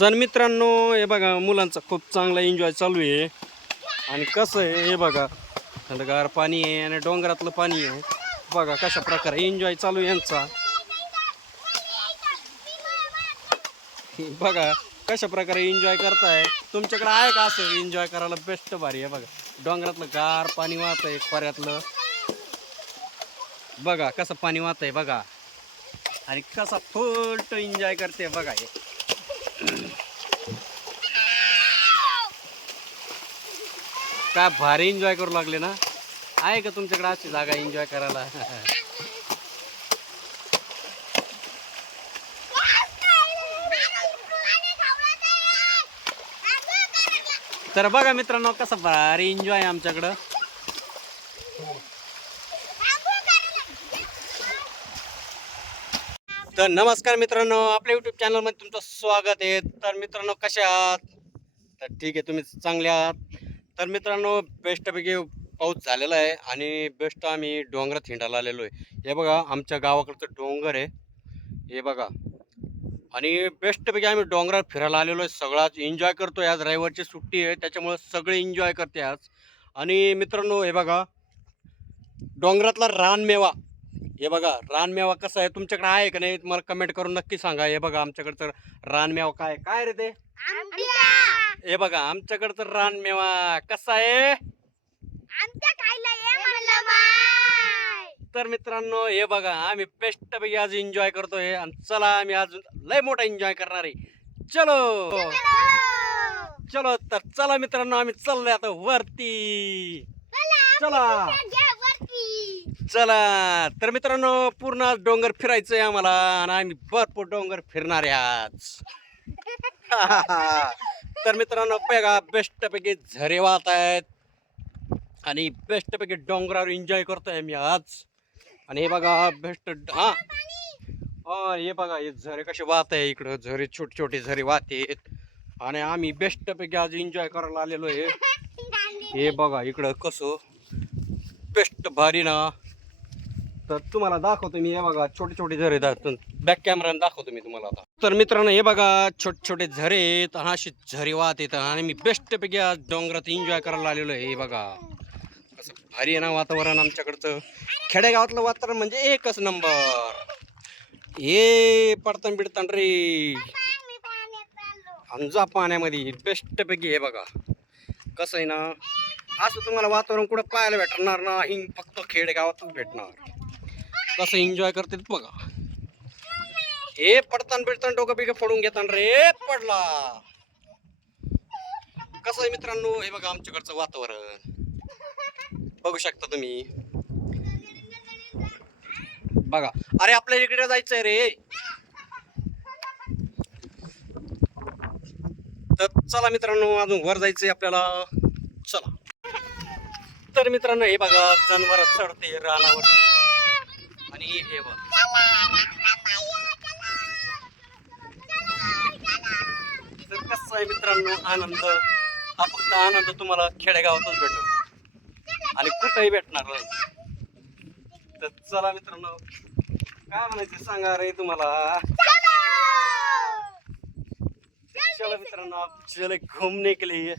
तर मित्रांनो हे बघा मुलांचा खूप चांगला एन्जॉय चालू आहे. आणि कसं आहे हे बघा थंडगार पाणी आहे आणि डोंगरातलं पाणी आहे. बघा कशा प्रकारे एन्जॉय चालू आहे यांचा. बघा कशा प्रकारे एन्जॉय करताय. तुमच्याकडे आहे का असं एन्जॉय करायला बेस्ट भारी आहे. बघा डोंगरातलं गार पाणी वाहत आहे खोऱ्यातलं. बघा कसं पाणी वाहत आहे बघा. आणि कसा फुल एन्जॉय करते बघा. हे काय भारी एन्जॉय करू लागले ना. आहे का तुमच्याकडे अशी जागा एन्जॉय करायला? तर बघा मित्रांनो कसा भारी एन्जॉय आहे आमच्याकडं. तर नमस्कार मित्रांनो, आपल्या यूट्यूब चॅनलमध्ये तुमचं स्वागत आहे. तर मित्रांनो कशा आहात? तर ठीक आहे, तुम्ही चांगले आहात. तर मित्रांनो बेस्टपैकी पाऊस झालेला आहे आणि बेस्ट आम्ही डोंगरात हिंडायला आलेलो आहे. हे बघा आमच्या गावाकडचं डोंगर आहे हे बघा. आणि बेस्टपैकी आम्ही डोंगरात फिरायला आलेलो आहे. सगळाच एन्जॉय करतोय. आज रविवारची सुट्टी आहे त्याच्यामुळे सगळे एन्जॉय करते आज. आणि मित्रांनो हे बघा डोंगरातला रानमेवा. हे बघा रानमेवा कसा आहे तुमच्याकडे आहे का नाही मला कमेंट करून नक्की सांगा. हे बघा आमच्याकडचं रानमेवा काय काय रे ते. हे बघा आमच्याकडचं रानमेवा कसा आहे. तर मित्रांनो हे बघा आम्ही बेस्टपैकी आज एन्जॉय करतोय. आणि चला आम्ही आज लय मोठा एन्जॉय करणार आहे. चलो चलो तर चला मित्रांनो आम्ही चाललोय आता वरती. चला चला. तर मित्रांनो पूर्ण डोंगर फिरायचंय आम्हाला आणि आम्ही भरपूर डोंगर फिरणार आहे आज. तर मित्रांनो बघा बेस्टपैकी झरे वाहत आहेत आणि बेस्टपैकी डोंगरावर एन्जॉय करतोय आम्ही आज. आणि हे बघा बेस्ट हा हे बघा हे झरे कसे वाहत आहे. इकडं झरे छोटे छोटे झरे वाहतेत आणि आम्ही बेस्टपैकी आज एन्जॉय करायला आलेलो आहे. हे बघा इकडं कसं बेस्ट भारी ना. तर तुम्हाला दाखवतो मी. हे बघा छोटे छोटे झरे बॅक कॅमेराने दाखवतो मी तुम्हाला आता. तर मित्रांनो हे बघा छोटे छोटे झरे आहेत आणि अशी झरे वाहत येत आणि मी बेस्टपैकी आज डोंगरात एन्जॉय करायला आलेलो आहे. हे बघा कसं भारी आहे ना वातावरण आमच्याकडचं. खेडेगावातलं वातावरण म्हणजे एकच नंबर. हे पडतान बिडतान रे अंजा पाण्यामध्ये बेस्टपैकी. हे बघा कसं आहे ना असं तुम्हाला वातावरण कुठं पाहायला भेटणार नाही. फक्त खेडेगावातच भेटणार. कसं एन्जॉय करते बघा. हे पडतान बिडतान डोकं बिकं फोडून घेतान रे पडला. कसं आहे मित्रांनो हे बघा आमच्याकडचं वातावरण बघू शकता तुम्ही. बघा अरे आपल्या इकडे जायचंय रे. तर चला मित्रांनो अजून वर जायचंय आपल्याला. चला. तर मित्रांनो हे बघा जनावर चढते रानावरती. आणि हे बघा तर कसं आहे मित्रांनो आनंद हा फक्त आनंद तुम्हाला खेडेगावातच भेटतो आणि कुठेही भेटणार नाही. तर चला मित्रांनो काय म्हणायचं सांगा रे तुम्हाला. चला मित्रांनो आप चले घूमने के लिए.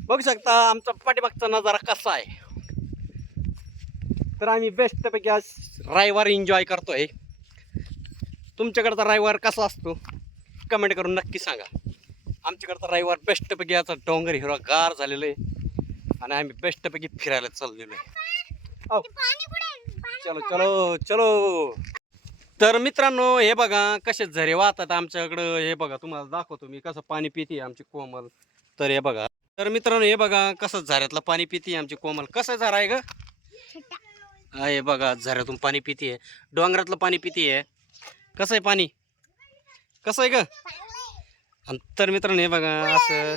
बघू शकता आमचा पाठीमागचा नजारा कसा आहे. तर आम्ही बेस्टपैकी आज रविवार एन्जॉय करतोय. तुमच्याकडचा रविवार कसा असतो कमेंट करून नक्की सांगा. आमच्याकडचा रविवार बेस्टपैकी याचा डोंगर हिरवा गार झालेलं आहे आणि आम्ही बेस्टपैकी फिरायला चाललेलो आहे. चलो चलो चलो. तर मित्रांनो हे बघा कसे झरे वाहतात आमच्याकडं. हे बघा तुम्हाला दाखवतो मी कसं पाणी पिते आमची कोमल. तर हे बघा तर मित्रांनो हे बघा कसं झऱ्यातलं पाणी पिते आमची कोमल. कसं झरा आहे ग. हे बघा झऱ्यातून पाणी पिते. डोंगरातलं पाणी पिते. कसं आहे पाणी कसं आहे ग. तर मित्रांनो हे बघा असं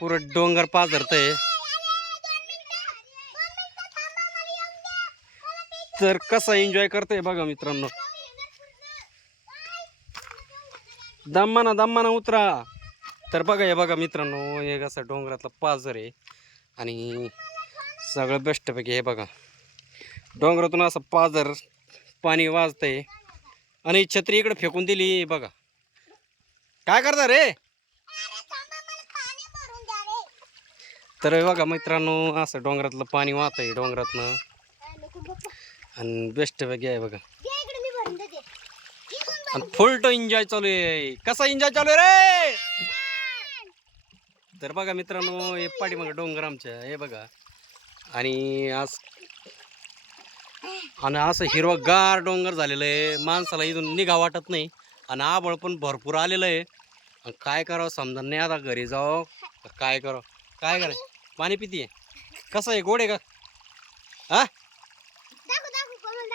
पुरं डोंगर पाझरतंय. तर कसा एन्जॉय करतोय बघा मित्रांनो. दम्माना उतरा. तर बघा हे बघा मित्रांनो हे कसं डोंगरातलं पाझर आहे आणि सगळं बेस्टपैकी. हे बघा डोंगरातून असं पाझर पाणी वाजतंय आणि छत्री इकडे फेकून दिली बघा. काय करता रे? तर हे बघा मित्रांनो, असं डोंगरातलं पाणी वाहत आहे डोंगरातनं आणि बेस्ट पैकी आहे बघा. आणि फुल तो एन्जॉय चालू आहे. कसा एन्जॉय चालू आहे रे? तर बघा मित्रांनो, हे पाठीमागे डोंगर आमच्या हे बघा. आणि असं हिरवगार डोंगर झालेलं आहे, माणसाला इथून निघा वाटत नाही. आणि आबळ पण भरपूर आलेलं आहे. काय करावं समजा नाही आता, घरी जावं काय करावं. काय कराय पाणी पितीये? कसं आहे, गोड आहे का? हा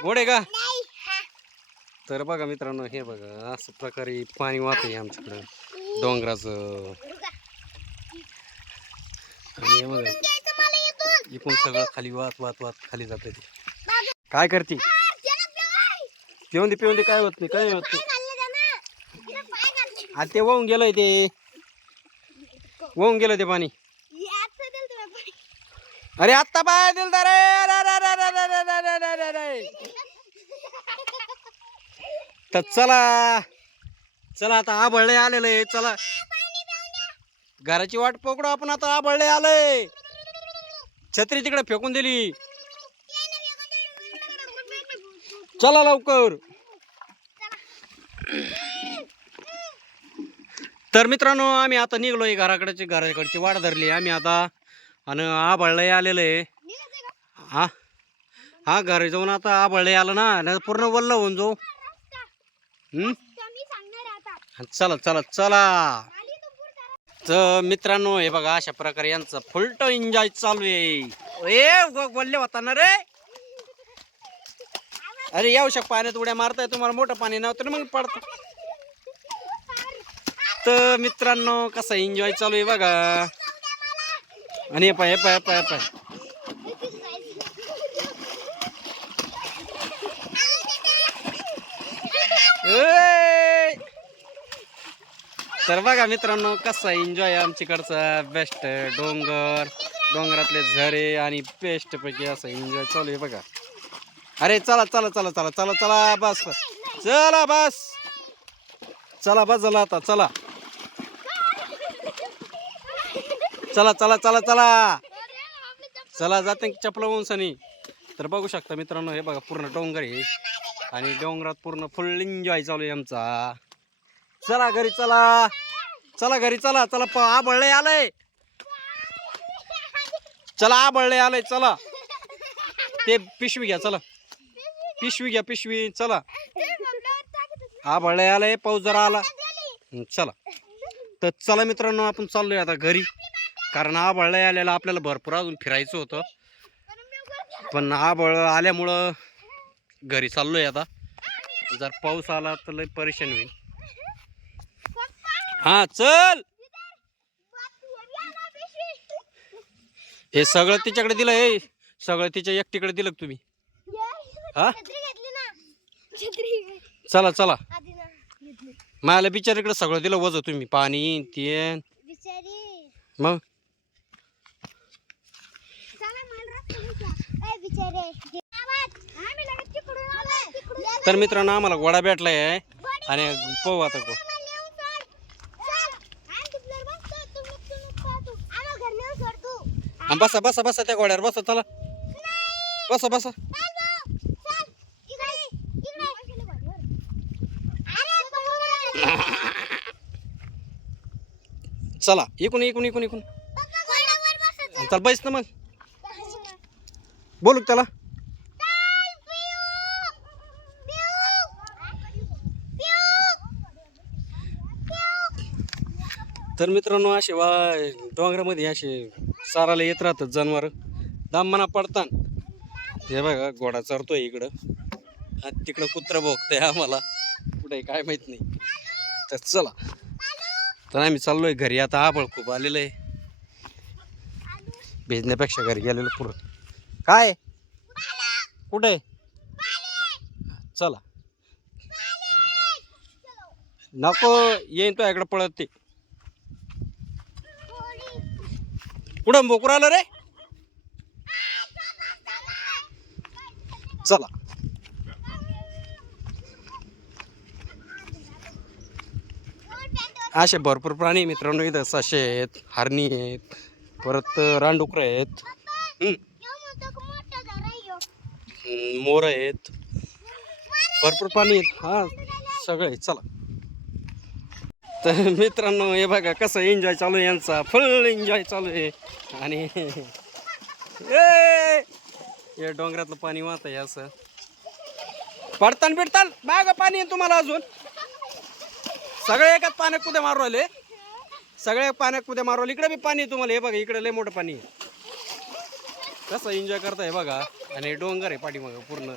गोड आहे का? तर बघा मित्रांनो, हे बघा असं प्रकारे पाणी वाहत आहे आमच्याकडं डोंगराचं. आणि हे बघा इकडून सगळं खाली वाहत खाली जाते. ते काय करते? पिऊन दे काय होत नाही, काय होत नाही. आता ते वाहून गेलंय, ते वाहून गेलं ते पाणी. अरे आत्ता बाहेर दिल रे. तर चला आता आबळले आलेलं आहे. चला घराची वाट पकडू आपण आता. आबळले आलंय. छत्री तिकडे फेकून दिली. चला लवकर. तर मित्रांनो, आम्ही आता निघलोय घराकडची वाट धरली आम्ही आता. आणि आबळले आलेलं आहे. हा घरी जाऊन आता आबळले आलं ना, पूर्ण वल्ल होऊन जाऊ. चला चला चला. तर मित्रांनो, हे बघा अशा प्रकारे यांचा फुल टो एन्जॉय चालू आहे. वल्ले होता ना रे. अरे येऊ पाण्यात उड्या मारताय, तुम्हाला मोठं पाणी नव्हतं मग पडत. तर मित्रांनो, कसा एन्जॉय चालू आहे बघा. आणि हे पाय तर बघा मित्रांनो, कसा एन्जॉय आमच्याकडचा. बेस्ट डोंगरातले झरे आणि बेस्ट पैकी असं एन्जॉय चालू आहे बघा. अरे चला चला चला चला चला चला बस चला बस चला बस झाला आता. चला चला चला चला चला चला जाते चपला उंचनी. तर बघू शकता मित्रांनो, हे बघा पूर्ण डोंगर आहे आणि डोंगरात पूर्ण फुल एन्जॉय चालू आहे आमचा. चला घरी चला. चला घरी चला. चला आबळले आलंय. चला आबळले आलंय. चला ते पिशवी घ्या. चला पिशवी घ्या, पिशवी. चला आबळले आलंय, पाऊस जरा आला. चला तर चला मित्रांनो, आपण चाललोय आता घरी. कारण आबळले आलेला आपल्याला भरपूर अजून फिरायचं होतं, पण आबळ आल्यामुळं घरी चाललोय आता. जर पाऊस आला तर लय परेशान होईल. हा चल. हे सगळं तिच्याकडे दिलं. हे सगळं तिच्या एकटीकडे दिलं तुम्ही. हा चला चला. मला बिचारीकडे सगळं दिलं वज तुम्ही. पाणी ते मग. तर मित्रांनो, आम्हाला घोडा भेटलाय आणि पाहू आता को. बसा बसा बसा त्या घोड्यावर बसा. चला बसा बसा. चला इकून इकून इकून इकून. चल बैस ना मग. बोलू त्याला. तर मित्रांनो, असे डोंगरामध्ये असे चारायला येत राहतात जनावर. दामना पडतात. हे बघा घोडा चरतोय इकडं आणि तिकडं कुत्रा भोगतंय आम्हाला. कुठे काय माहित नाही. तर चला, तर आम्ही चाललोय घरी आता. आबळ खूप आलेलं आहे. भिजण्यापेक्षा घरी गेलेलं पुढं. काय कुठे? चला नको येईन तो इकडं पळत. ते कुठं बोकूर आलं रे. चला असे भरपूर प्राणी मित्रांनो इथं, ससे आहेत, हरणी आहेत, परत रानडुकरं आहेत, मोर आहेत, भरपूर प्राणी आहेत. हा सगळे चला. तर मित्रांनो हे बघा कसं एन्जॉय चालू आहे यांचा, फुल एन्जॉय चालू आहे. आणि हे डोंगरातलं पाणी वाहत आहे असं, पडतान बिडतान बाग पाणी आहे तुम्हाला अजून. सगळे एकाच पाण्यात कुदे मारू राहिले, सगळे पाण्यात कुदे मारू राहिले. इकडे बी पाणी आहे तुम्हाला, हे बघा इकडे लय मोठं पाणी आहे. कसं एन्जॉय करताय बघा. आणि डोंगर आहे पाठीमागं पूर्ण,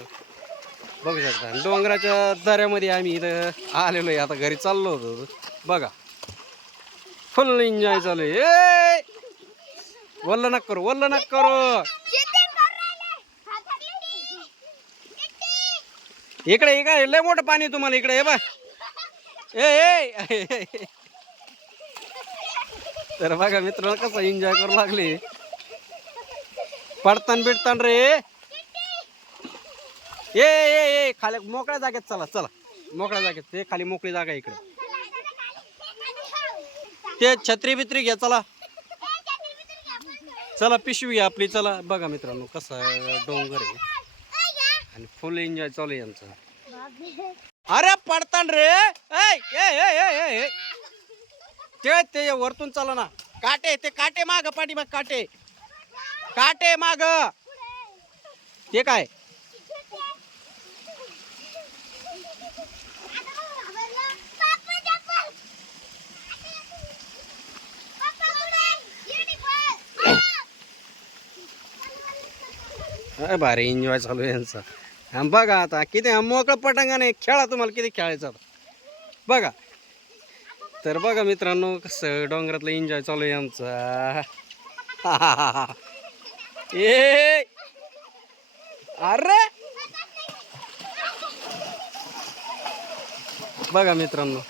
बघू शकता. डोंगराच्या दऱ्यामध्ये आम्ही इथं आलेलो आहे. आता घरी चाललो होतो बघा. फुल एन्जॉय चालू आहे. वल्ल नक करू, वल्ल नक करू. इकडे इकडे लय मोठं पाणी तुम्हाला इकडे, हे बघ. तर बघा मित्रांनो कसं एन्जॉय करू लागले. पडतान बिडतान रे. ये खाली मोकळ्या जागेत चला, चला मोकळ्या जागेत. ते खाली मोकळी जागा आहे इकडे. ते छत्री बित्री घ्या चला, चला पिशवी घ्या आपली चला. बघा मित्रांनो कसं डोंगर आहे आणि फुल एन्जॉय चालू आहे यांचा. अरे पडतान रे. ते वरतून चला ना. काटे, ते काटे माग, पाठीमाग काटे, काटे माग. ते काय भारी एन्जॉय चालू आहे यांचा. बघा आता किती मोकळं पटांगण आहे, खेळा तुम्हाला किती खेळायचं बघा. तर बघा मित्रांनो कसं डोंगरातलं एन्जॉय चालू आहे आमचा. ए अरे बघा मित्रांनो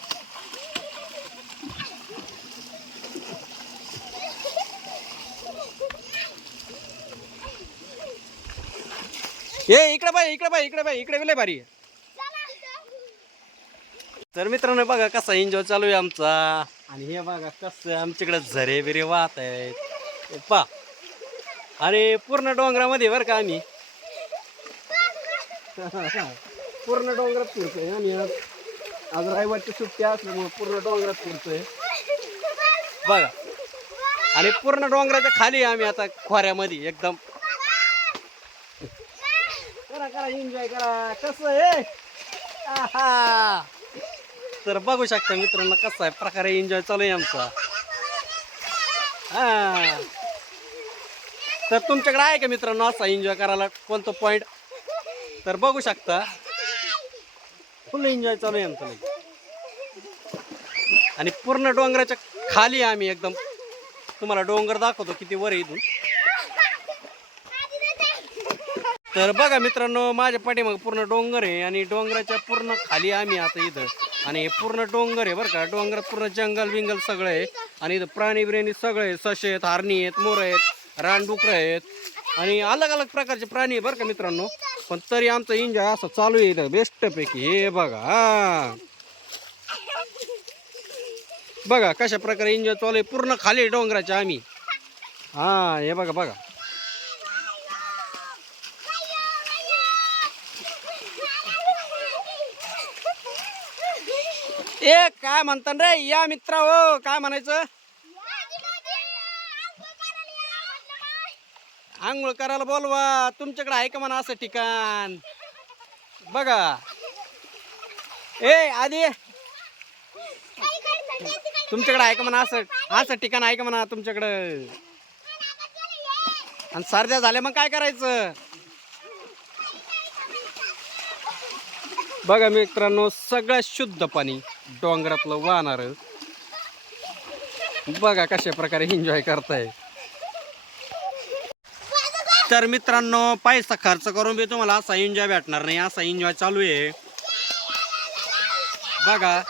इकडे बाई, इकडे बाई, इकडे बाई, इकडे लय भारी आहे. तर मित्रांनो बघा कसा एन्जॉय चालू आहे आमचा. आणि हे बघा कसं आमच्याकडे झरे बिरे वाहत आहेत पा. आणि पूर्ण डोंगरामध्ये बरं का आम्ही पूर्ण डोंगरात फिरतोय आम्ही. आज रविवारची सुट्टी असल्यामुळे पूर्ण डोंगरात फिरतोय बघा. आणि पूर्ण डोंगराच्या खाली आम्ही आता खोऱ्यामध्ये एकदम. करा करा एन्जॉय करा कसं आहे. तर बघू शकता मित्रांनो कसा आहे प्रकारे एन्जॉय चालू आहे आमचा. तर तुमच्याकडे आहे का मित्रांनो असा एन्जॉय करायला कोणतं पॉइंट. तर बघू शकता फुल एन्जॉय चालू आहे आमचा. आणि पूर्ण डोंगराच्या खाली आम्ही एकदम. तुम्हाला डोंगर दाखवतो किती वर आहे इथून. तर बघा मित्रांनो माझ्या पाठीमागे पूर्ण डोंगर आहे आणि डोंगराच्या पूर्ण खाली आम्ही आता इथं. आणि हे पूर्ण डोंगर आहे बरं का. डोंगरात पूर्ण जंगल बिंगल सगळं आहे. आणि इथं प्राणी बिराणी सगळे, ससे आहेत, हरणी आहेत, मोर आहेत, रानडुकरं आहेत आणि अलग अलग प्रकारचे प्राणी आहे बरं का मित्रांनो. पण तरी आमचं एन्जॉय असं चालू आहे इथं बेस्ट पैकी. हे बघा बघा कशा प्रकारे एन्जॉय चालू आहे पूर्ण खाली डोंगराच्या आम्ही. हे बघा बघा. काय म्हणता रे या मित्रा हो, काय म्हणायचं. आंघोळ करायला बोलवा. तुमच्याकडे आहे का म्हणा असं ठिकाण बघा. आधी तुमच्याकडे आहे का म्हणा असं असं ठिकाण आहे का म्हणा तुमच्याकडं. आणि सर्द्या झाल्या मग काय करायचं. बघा मित्रांनो सगळ्यात शुद्ध पाणी डोंगरातलं वाहणार. बघा कशा प्रकारे एन्जॉय करताय. तर मित्रांनो पैसा खर्च करून बी तुम्हाला असा एन्जॉय भेटणार नाही. असा एन्जॉय चालू आहे बघा.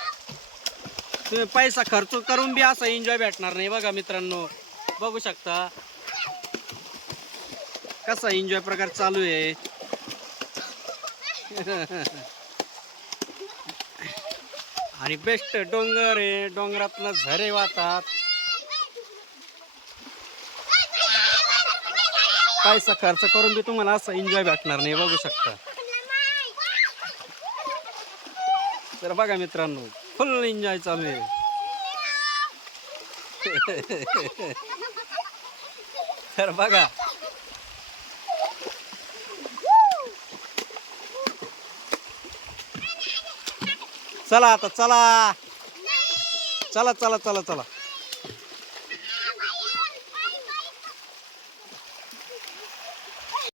तुम्ही पैसा खर्च करून बी असा एन्जॉय भेटणार नाही. बघा मित्रांनो बघू शकता कसा एन्जॉय प्रकार चालू आहे. आणि बेस्ट डोंगर आहे, डोंगरातनं झरे वाहतात. पैसा खर्च करून बी तुम्हाला असं एन्जॉय भेटणार नाही, बघू शकता. तर बघा मित्रांनो, फुल एन्जॉय चालू आहे. तर बघा चला आता, चला चला चला चला चला.